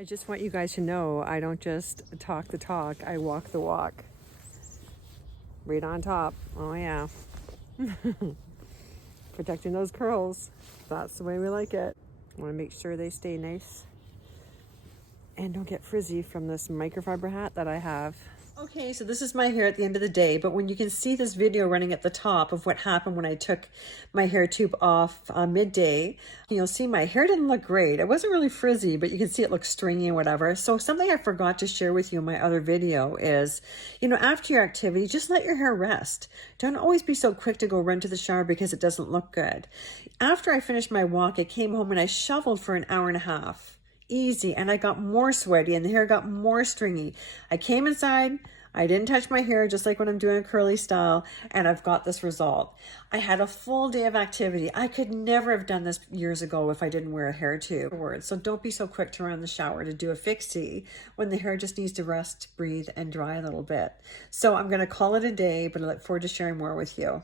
I just want you guys to know I don't just talk the talk, I walk the walk. Right on top. Oh yeah. Protecting those curls. That's the way we like it. I want to make sure they stay nice and don't get frizzy from this microfiber hat that I have. Okay, so this is my hair at the end of the day, but when you can see this video running at the top of what happened when I took my hair tube off midday, you'll see my hair didn't look great. It wasn't really frizzy, but you can see it looks stringy and whatever. So something I forgot to share with you in my other video is, after your activity, just let your hair rest. Don't always be so quick to go run to the shower because it doesn't look good. After I finished my walk, I came home and I shoveled for an hour and a half. Easy, and I got more sweaty and the hair got more stringy. I came inside, I didn't touch my hair just like when I'm doing a curly style, and I've got this result. I had a full day of activity. I could never have done this years ago if I didn't wear a hair tube. So don't be so quick to run in the shower to do a fixie when the hair just needs to rest, breathe, and dry a little bit. So I'm going to call it a day, but I look forward to sharing more with you.